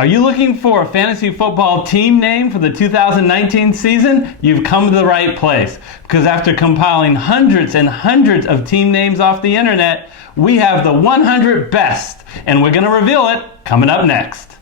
Are you looking for a fantasy football team name for the 2019 season? You've come to the right place, because after compiling hundreds and hundreds of team names off the internet, we have the 100 best, and we're going to reveal it coming up next.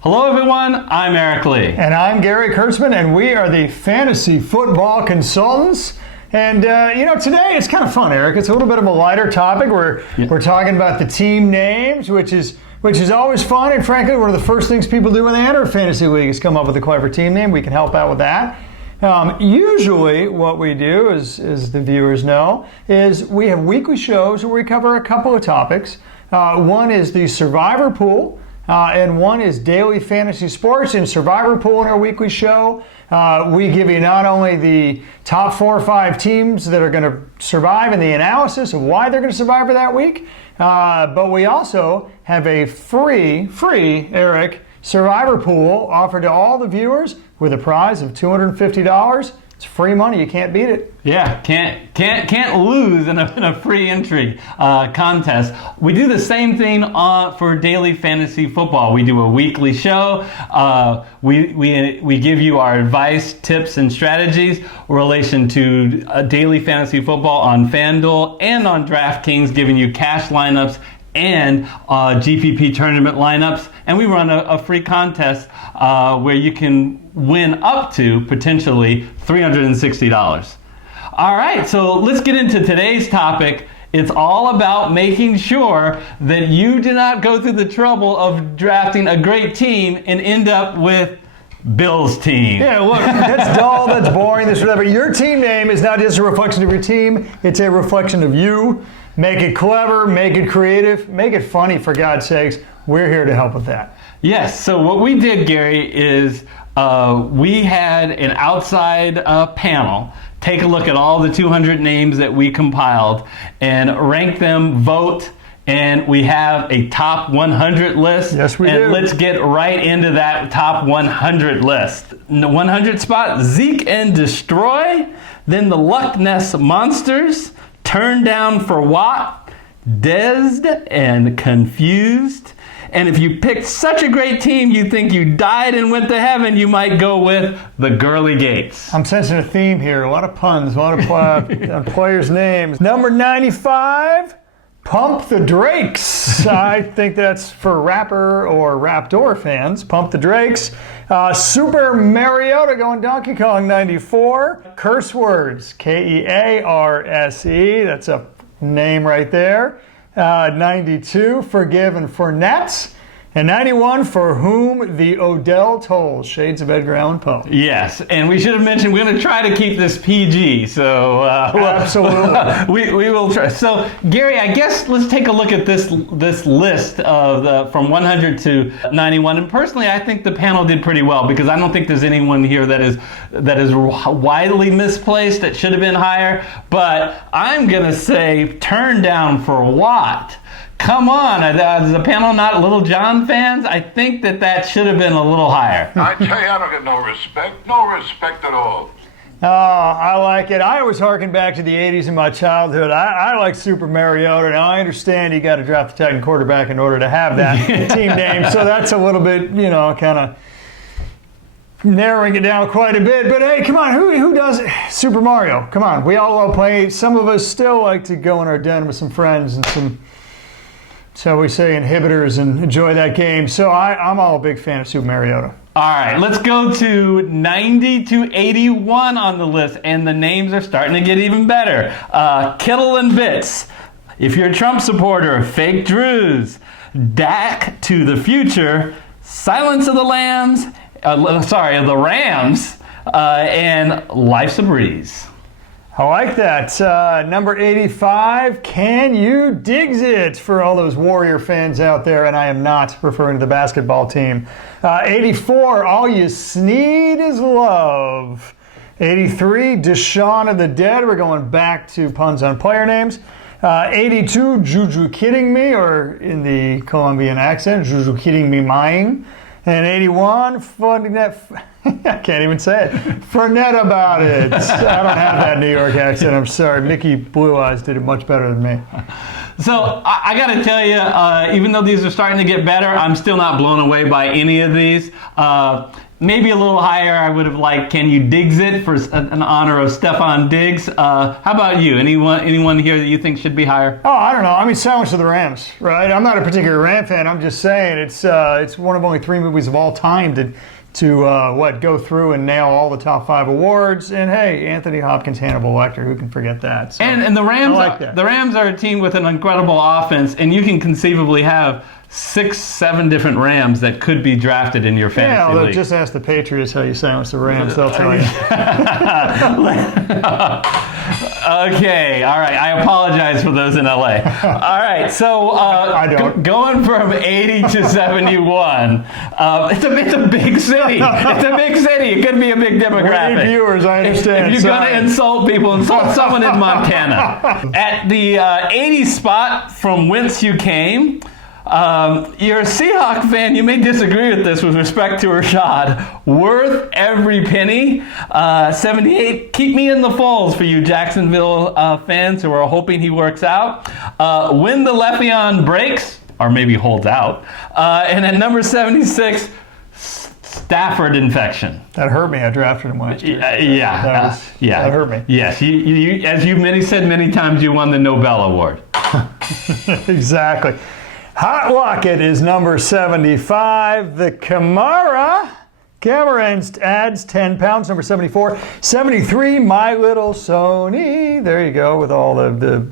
Hello everyone, I'm Eric Lee. And I'm Gary Kurtzman, and we are the Fantasy Football Consultants. And today it's kind of fun, Eric. It's a little bit of a lighter topic. We're talking about the team names, which is always fun. And frankly, one of the first things people do when they enter a fantasy league is come up with a clever team name. We can help out with that. Usually what we do, as the viewers know, is we have weekly shows where we cover a couple of topics. One is the Survivor Pool. And one is daily fantasy sports. In Survivor Pool, in our weekly show, we give you not only the top 4 or 5 teams that are going to survive and the analysis of why they're going to survive for that week, but we also have a free, Eric, Survivor Pool offered to all the viewers with a prize of $250. It's free money. You can't beat it. Yeah, can't lose in a free entry contest. We do the same thing for daily fantasy football. We do a weekly show. We give you our advice, tips, and strategies in relation to daily fantasy football on FanDuel and on DraftKings, giving you cash lineups and GPP tournament lineups. And we run a free contest where you can win up to potentially $360. All right, so let's get into today's topic. It's all about making sure that you do not go through the trouble of drafting a great team and end up with Bill's team. Yeah, look, that's dull, that's boring, this whatever. Your team name is not just a reflection of your team, it's a reflection of you. Make it clever, make it creative, make it funny, for God's sakes. We're here to help with that. Yes, so what we did, Gary, is we had an outside panel take a look at all the 200 names that we compiled and rank them, vote, and we have a top 100 list. Yes, we do. And let's get right into that top 100 list. The 100 spot, Zeke and Destroy, then the Luck Ness Monsters, Turn Down for Watt, Dezed and Confused. And if you picked such a great team you think you died and went to heaven, you might go with the Girly Gates. I'm sensing a theme here. A lot of puns, a lot of players' names. Number 95, Pump the Drakes. I think that's for rapper or Raptor fans. Pump the Drakes. Super Mariota going Donkey Kong 94. Curse Words, Kearse. That's a name right there. 92, Forgive and Fournette. And 91, For Whom the Odell Tolls, Shades of Edgar Allan Poe. Yes, and we should have mentioned we're going to try to keep this PG, so absolutely, we will try. So, Gary, I guess let's take a look at this list of from 100 to 91. And personally, I think the panel did pretty well because I don't think there's anyone here that is widely misplaced that should have been higher. But I'm going to say Turn Down for Watt. Come on, is the panel not Little John fans? I think that should have been a little higher. I tell you, I don't get no respect at all. Oh, I like it. I always harken back to the 80s in my childhood. I like Super Mariota. Now, I understand you got to draft the Titan quarterback in order to have that team name, so that's a little bit, kind of narrowing it down quite a bit. But hey, come on, who does it? Super Mario. Come on, we all love playing. Some of us still like to go in our den with some friends and some, shall we say, inhibitors and enjoy that game. So I'm all a big fan of Super Mariota. All right, let's go to 90 to 81 on the list, and the names are starting to get even better. Kittle and Bits. If you're a Trump supporter, Fake Drews. Dak to the Future. Silence of the Lambs. The Rams. And Life's a Breeze. I like that. Number 85, Can You Digs It? For all those Warrior fans out there, and I am not referring to the basketball team. 84, All You Need Is Love. 83, Deshaun of the Dead. We're going back to puns on player names. 82, Juju Kidding Me, or in the Colombian accent, Juju Kidding Me Mine. And 81, I can't even say it. Fournette about it. I don't have that New York accent. I'm sorry. Mickey Blue Eyes did it much better than me. So I got to tell you, even though these are starting to get better, I'm still not blown away by any of these. Maybe a little higher. I would have liked Can You Diggs It for an honor of Stephon Diggs. How about you? Anyone here that you think should be higher? Oh, I don't know. I mean, Silence of the Rams, right? I'm not a particular Ram fan. I'm just saying it's one of only 3 movies of all time to go through and nail all the top 5 awards. And hey, Anthony Hopkins, Hannibal Lecter, who can forget that? So, and the Rams are a team with an incredible offense, and you can conceivably have 6-7 different Rams that could be drafted in your fantasy league. Just ask the Patriots how you silence the Rams. They'll tell you. Okay, all right. I apologize for those in LA. All right, so I don't. Going from 80 to 71, it's a big city. It's a big city. It could be a big demographic. Many viewers, I understand. If you're going to insult people, insult someone in Montana. At the 80 spot from whence you came, you're a Seahawk fan. You may disagree with this with respect to Rashad. Worth every penny. 78. Keep me in the folds for you Jacksonville fans who are hoping he works out. When the Le'Veon breaks, or maybe holds out. And at number 76, Stafford infection. That hurt me. I drafted him last year. That hurt me. Yes, you as you said many times, you won the Nobel Award. Exactly. Hot Rocket is number 75. The Cameron adds 10 pounds, number 74. 73, My Little Sony. There you go, with all the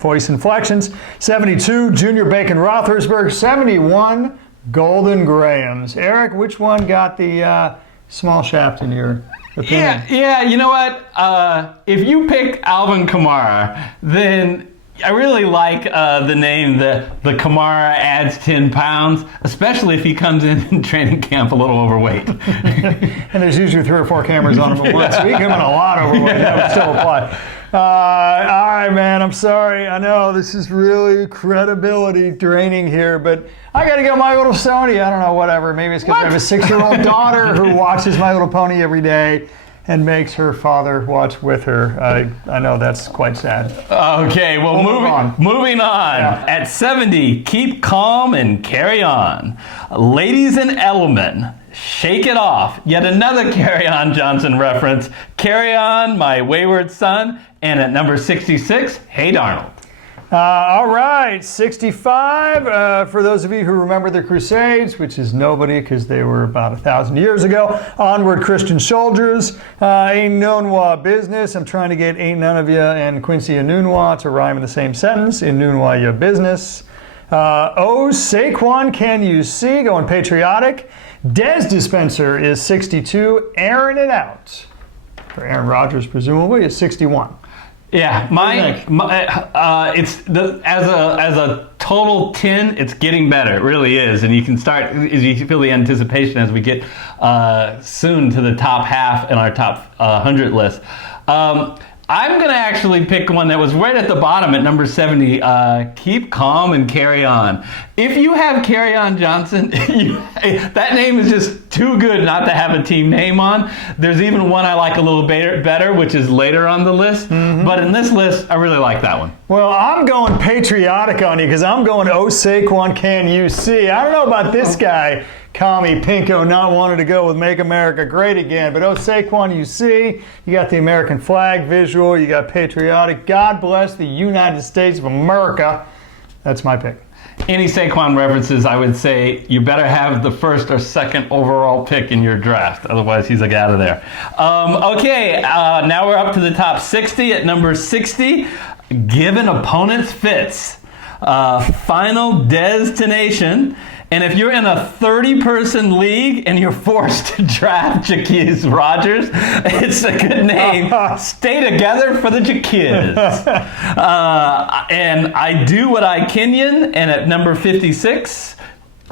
voice inflections. 72, Junior Bacon Roethlisberger. 71, Golden Grahams. Eric, which one got the small shaft in your opinion? Yeah, you know what? If you pick Alvin Kamara, then I really like the name, the Kamara adds 10 pounds, especially if he comes in training camp a little overweight. And there's usually 3 or 4 cameras on him at once, so he come in a lot overweight. That would still apply. All right, man, I'm sorry. I know this is really credibility draining here, but I got to go My Little Sony. I don't know, whatever. Maybe it's because I have a 6-year-old daughter who watches My Little Pony every day and makes her father watch with her. I know that's quite sad. Okay, well, moving on. Yeah. At 70, Keep Calm and Carry On. Ladies and Edelman, Shake It Off. Yet another Carry On Johnson reference. Carry On, My Wayward Son. And at number 66, Hey Darnold. All right, 65, for those of you who remember the Crusades, which is nobody because they were about 1,000 years ago. Onward, Christian Soldiers. Ain't Nunwa Business. I'm trying to get Ain't None of Ya and Quincy Enunwa to rhyme in the same sentence. Enunwa Ya Business. Oh, Saquon, Can You See? Going patriotic. Dez Dispenser is 62. Aaron It Out, for Aaron Rodgers presumably, is 61. Yeah, it's as a total 10, it's getting better. It really is, and you can start as you feel the anticipation as we get soon to the top half in our top 100 list. I'm going to actually pick one that was right at the bottom at number 70, Keep Calm and Carry On. If you have Carry On Johnson, that name is just too good not to have a team name on. There's even one I like a little better, which is later on the list. Mm-hmm. But in this list, I really like that one. Well, I'm going patriotic on you because I'm going, Oh, Saquon, Can You See? I don't know about this guy, Commie Pinko, not wanting to go with Make America Great Again. But Oh, Saquon, you see, you got the American flag visual, you got patriotic. God bless the United States of America. That's my pick. Any Saquon references, I would say you better have the first or second overall pick in your draft. Otherwise, he's like out of there. Okay, now we're up to the top 60. At number 60, Given Opponents Fits. Final Destination. And if you're in a 30-person league and you're forced to draft Jaquiz Rodgers, it's a good name. Stay together for the Jaquiz. And I do what I Kenyan. And at number 56,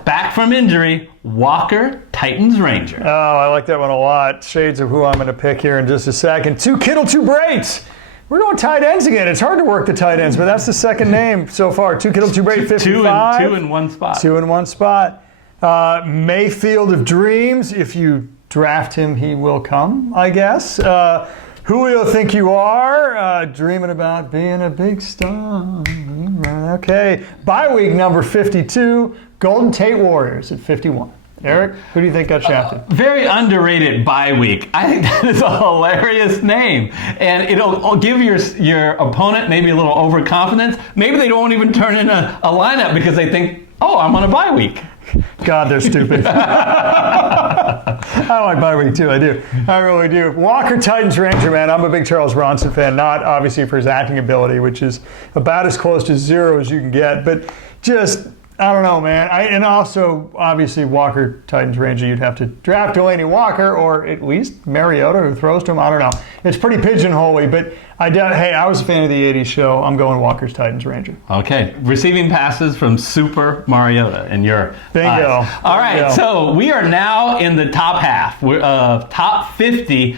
back from injury, Walker, Titans Ranger. Oh, I like that one a lot. Shades of who I'm going to pick here in just a second. 2 Kittle, 2 Brates. We're going tight ends again. It's hard to work the tight ends, but that's the second name so far. 2 Kittle, 2 Brady, 55. Two in one spot. 2 in one spot. Mayfield of Dreams. If you draft him, he will come, I guess. Who you think you are? Dreaming about being a big star. Okay. Bye week number 52. Golden Tate Warriors at 51. Eric, who do you think got shafted? Very underrated bye week. I think that is a hilarious name. And it'll give your opponent maybe a little overconfidence. Maybe they won't even turn in a lineup because they think, oh, I'm on a bye week. God, they're stupid. I like bye week too, I do. I really do. Walker Titans Ranger, man. I'm a big Charles Bronson fan, not obviously for his acting ability, which is about as close to zero as you can get, but just... I don't know, man. And also, obviously, Walker, Titans, Ranger, you'd have to draft Delaney Walker or at least Mariota, who throws to him. I don't know. It's pretty pigeonhole-y, but I was a fan of the 80s show. I'm going Walker's Titans, Ranger. Okay. Receiving passes from Super Mariota in your Bingo. eyes. All right, so we are now in the top half. We're top 50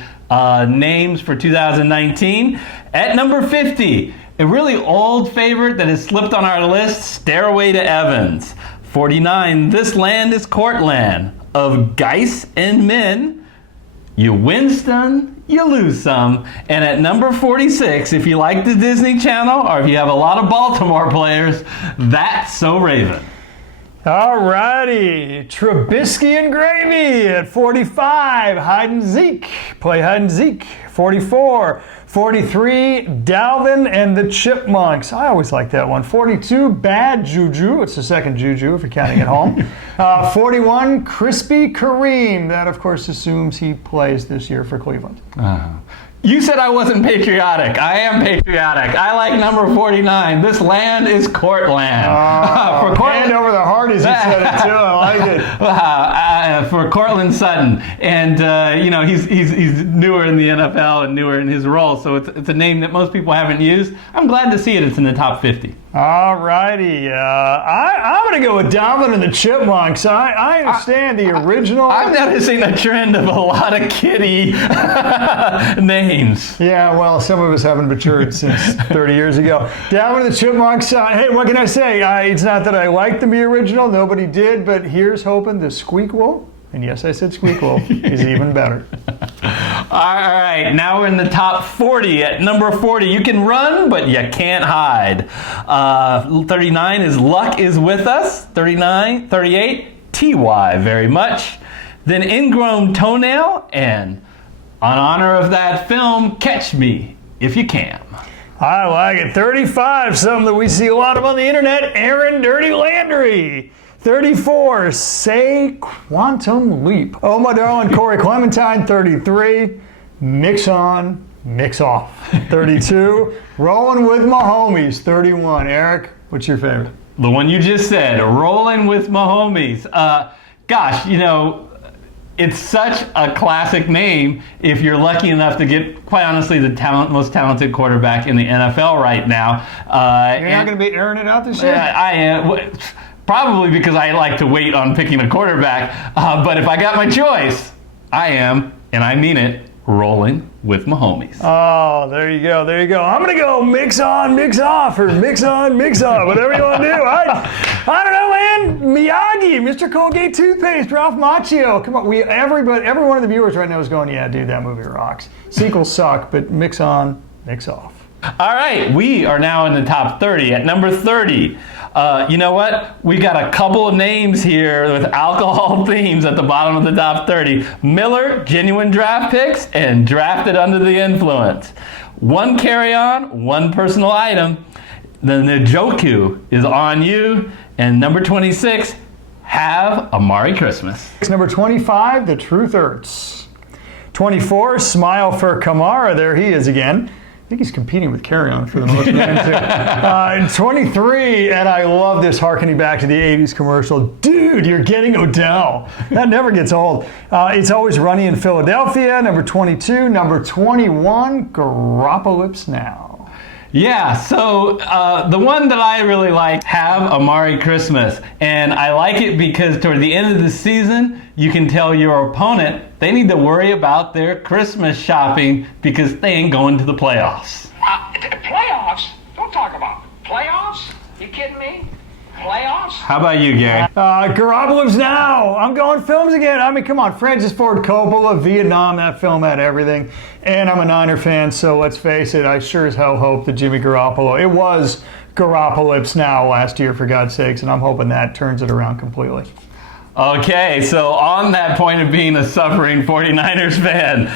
names for 2019. At number 50, a really old favorite that has slipped on our list, Stairway to Evans. 49, This Land is Courtland. Of Geis and Men, you win some, you lose some. And at number 46, if you like the Disney Channel or if you have a lot of Baltimore players, That's So Raven. All righty. Trubisky and Gravy at 45. Hide and Zeke. Play hide and Zeke. 44. 43, Dalvin and the Chipmunks. I always like that one. 42, Bad Juju. It's the second Juju if you're counting at home. 41, Crispy Kareem. That, of course, assumes he plays this year for Cleveland. You said I wasn't patriotic. I am patriotic. I like number 49. This land is Courtland. For Hand over the heart as you said it, too. I like it. For Cortland Sutton. And, he's newer in the NFL and newer in his role, so it's a name that most people haven't used. I'm glad to see it. It's in the top 50. All righty. I'm going to go with Dalvin and the Chipmunks. I understand the original. I'm noticing a trend of a lot of kiddie names. Yeah, well, some of us haven't matured since 30 years ago. Dalvin and the Chipmunks. Hey, what can I say? It's not that I like the original. Nobody did, but here's hoping the Squeakquel, and yes, I said Squeakquel, is even better. All right, now we're in the top 40. At number 40, you can run, but you can't hide. 39 is Luck is With Us. 38, T.Y. very much. Then Ingrown Toenail, and on honor of that film, Catch Me If You Can. I like it. 35, something that we see a lot of on the internet, Aaron Dirty Landry. 34, Say Quantum Leap. Oh, my darling, Corey Clementine. 33, Mix On, Mix Off. 32, Rolling With My Homies. 31, Eric, what's your favorite? The one you just said, Rolling With My Homies. Gosh, it's such a classic name if you're lucky enough to get, quite honestly, the most talented quarterback in the NFL right now. You're not going to be airing it out this year? I am. Probably because I like to wait on picking a quarterback. But if I got my choice, I am, and I mean it, rolling with my homies. Oh, there you go. There you go. I'm going to go mix on, mix off, or mix on, mix off, whatever you want to do. I don't know, man. Miyagi, Mr. Colgate Toothpaste, Ralph Macchio. Come on. Every one of the viewers right now is going, yeah, dude, that movie rocks. Sequels suck, but mix on, mix off. All right, we are now in the top 30. At number 30, you know what? We got a couple of names here with alcohol themes at the bottom of the top 30. Miller, genuine draft picks, and drafted under the influence. One carry-on, one personal item. The Njoku is on you. And number 26, have a Merry Christmas. Number 25, The Truth Hurts. 24, Smile for Kamara. There he is again. I think he's competing with Carry-On for the most names. 23, and I love this, harkening back to the 80s commercial. Dude, you're getting Odell. That never gets old. It's always runny in Philadelphia. Number 22. Number 21, Garoppolo Now. Yeah, so the one that I really like, have a Merry Christmas. And I like it because toward the end of the season, you can tell your opponent they need to worry about their Christmas shopping because they ain't going to the playoffs. Playoffs? Don't talk about playoffs. You kidding me? Playoffs? How about you, Gary? Garoppolo's now. I'm going films again. I mean, come on. Francis Ford Coppola, Vietnam, that film had everything. And I'm a Niner fan, so let's face it, I sure as hell hope that Jimmy Garoppolo, it was Garoppolops now last year, for God's sakes, and I'm hoping that turns it around completely. Okay, so on that point of being a suffering 49ers fan,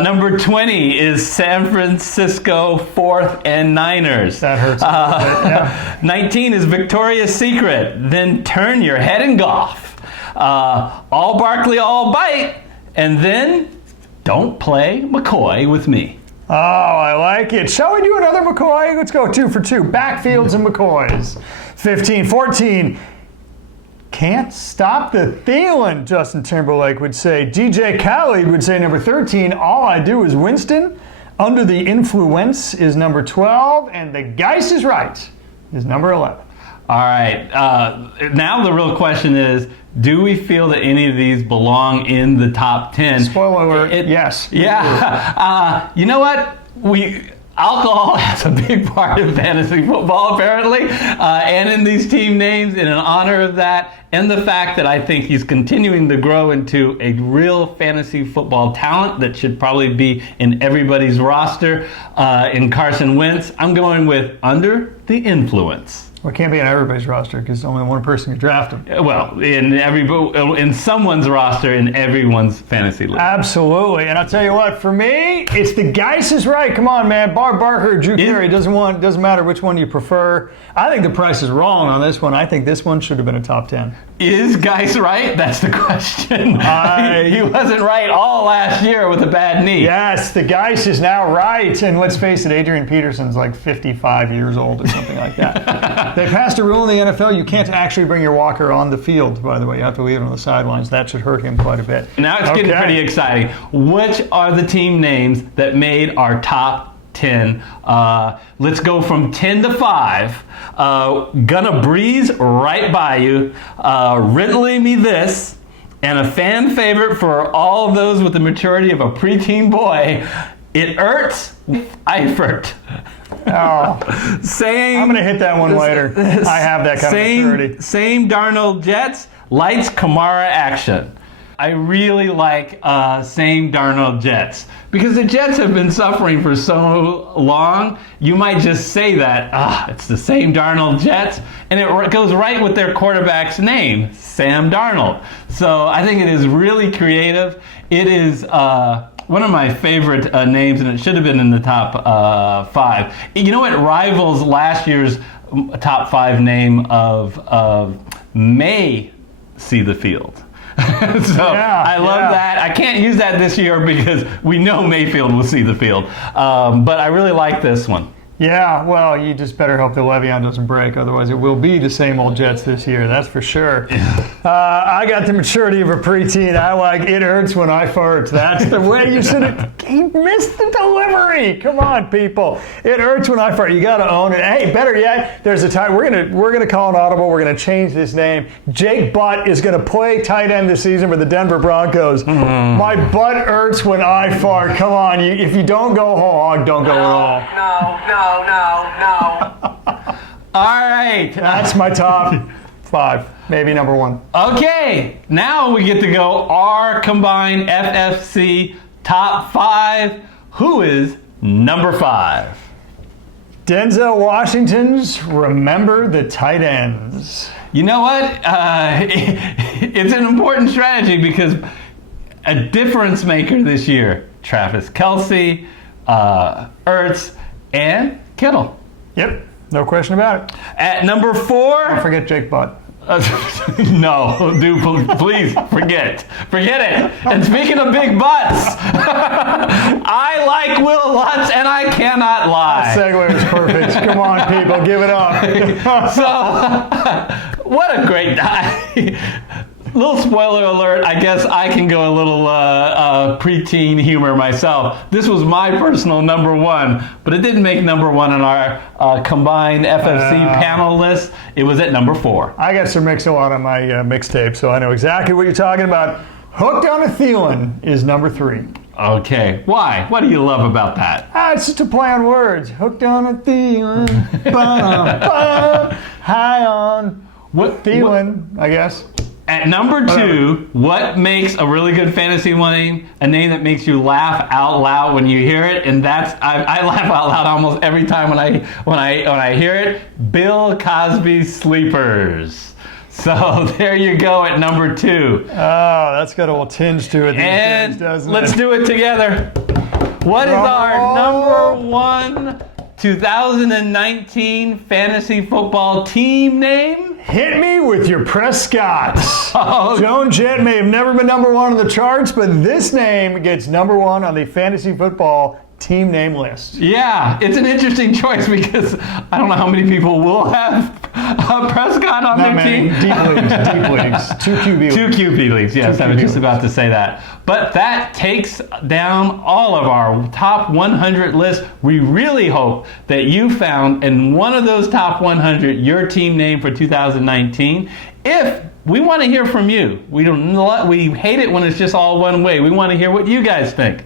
number 20 is San Francisco 4th and Niners. That hurts a little bit, yeah. 19 is Victoria's Secret. Then turn your head and golf. All Barkley, all bite. And then don't play McCoy with me. Oh, I like it. Shall we do another McCoy? Let's go 2 for 2. Backfields and McCoys. 15, 14. Can't stop the Thielen, Justin Timberlake would say. DJ Khaled would say number 13. All I do is Winston. Under the Influence is number 12. And the Geist is right is number 11. All right. Now the real question is, do we feel that any of these belong in the top 10? Spoiler alert, yes. Yeah. You know what? Alcohol has a big part in fantasy football, apparently, and in these team names, in honor of that, and the fact that I think he's continuing to grow into a real fantasy football talent that should probably be in everybody's roster. In Carson Wentz, I'm going with Under the Influence. Well, it can't be on everybody's roster because only one person can draft him. Well, in someone's roster in everyone's fantasy league. Absolutely, and I'll tell you what, for me, it's the Geist is right. Come on, man. Barker or Drew Carey, doesn't matter which one you prefer. I think the price is wrong on this one. I think this one should have been a top 10. Is Geist right? That's the question. He wasn't right all last year with a bad knee. Yes, the Geist is now right. And let's face it, Adrian Peterson's like 55 years old or something like that. They passed a rule in the NFL, you can't actually bring your walker on the field, by the way. You have to leave it on the sidelines. That should hurt him quite a bit. Now it's getting pretty exciting. Which are the team names that made our top 10? Let's go from 10 to 5. Gonna breeze right by you. Ridley me this. And a fan favorite for all of those with the maturity of a preteen boy, it hurts Eifert. Oh, I'm going to hit that one later. I have that kind of maturity. Same Darnold Jets, lights Kamara action. I really like same Darnold Jets because the Jets have been suffering for so long. You might just say that, it's the same Darnold Jets, and it goes right with their quarterback's name, Sam Darnold. So I think it is really creative. It is one of my favorite names, and it should have been in the top 5. You know, it rivals last year's top 5 name of May See the Field. I love that. I can't use that this year because we know Mayfield will see the field. But I really like this one. Yeah, well, you just better hope the Le'Veon doesn't break. Otherwise, it will be the same old Jets this year. That's for sure. I got the maturity of a preteen. I like it hurts when I fart. That's the way you should have. He missed the delivery. Come on, people. It hurts when I fart. You got to own it. Hey, better yet, there's a time we're gonna call an audible. We're gonna change this name. Jake Butt is gonna play tight end this season for the Denver Broncos. My butt hurts when I fart. Come on, if you don't go hog, don't go at all. No. All right. That's my top 5, maybe number 1. Okay, now we get to go our combined FFC top 5. Who is number 5? Denzel Washington's Remember the Tight Ends. You know what? It's an important strategy because a difference maker this year, Travis Kelce, Ertz, and Kittle. Yep, no question about it. At number 4... Don't forget Jake Butt. No, dude, please forget it. Forget it. And speaking of big butts, I like Will Lutz, and I cannot lie. That segue was perfect. Come on, people, give it up. So, what a great guy. Little spoiler alert, I guess I can go a little preteen humor myself. This was my personal number 1, but it didn't make number 1 on our combined FFC panel list. It was at number 4. I got Sir Mix-a-Lot on my mixtape, so I know exactly what you're talking about. Hooked on a Thielen is number 3. Okay, why? What do you love about that? It's just a play on words. Hooked on a Thielen. High on Thielen, I guess. At number 2, what makes a really good fantasy name? A name that makes you laugh out loud when you hear it, and that's I laugh out loud almost every time when I hear it. Bill Cosby Sleepers. So there you go at number 2. Oh, that's got a little tinge to it these days, doesn't it? Let's do it together. What is our number 1 2019 fantasy football team name? Hit me with your Prescotts. Oh. Joan Jett may have never been number 1 on the charts, but this name gets number 1 on the fantasy football team name list. Yeah, it's an interesting choice because I don't know how many people will have Prescott on their team. Deep leagues. 2 QB leagues. 2 QB leagues, yes, I was just about to say that. But that takes down all of our top 100 lists. We really hope that you found in one of those top 100 your team name for 2019. If we want to hear from you, we hate it when it's just all one way. We want to hear what you guys think.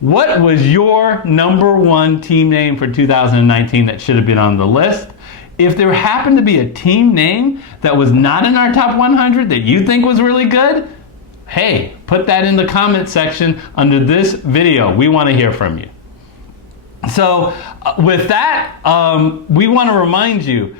What was your number 1 team name for 2019 that should have been on the list? If there happened to be a team name that was not in our top 100 that you think was really good, hey, put that in the comment section under this video. We want to hear from you. So with that, we want to remind you,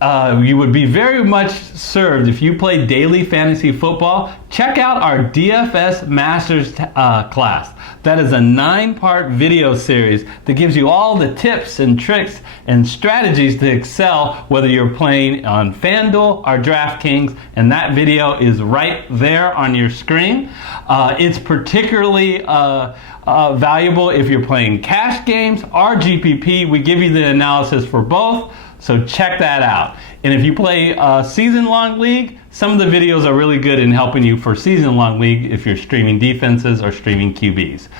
you would be very much served if you play daily fantasy football. Check out our DFS Masters class. That is a 9-part video series that gives you all the tips and tricks and strategies to excel whether you're playing on FanDuel or DraftKings, and that video is right there on your screen. It's particularly valuable if you're playing cash games or GPP. We give you the analysis for both. So check that out. And if you play a season-long league, some of the videos are really good in helping you for season-long league if you're streaming defenses or streaming QBs.